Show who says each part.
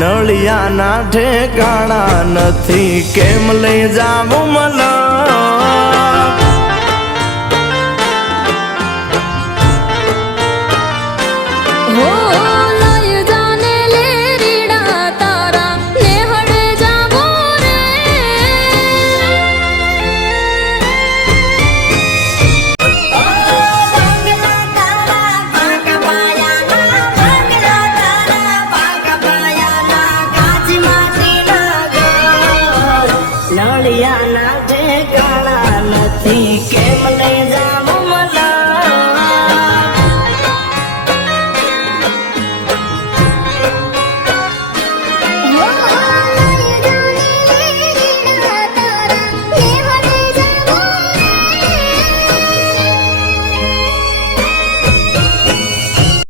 Speaker 1: નળિયાના ઠેકાણા નથી. કેમ લઈ જાવું
Speaker 2: મલા
Speaker 3: નળિયાના કાળા નથી. કેમ નહીં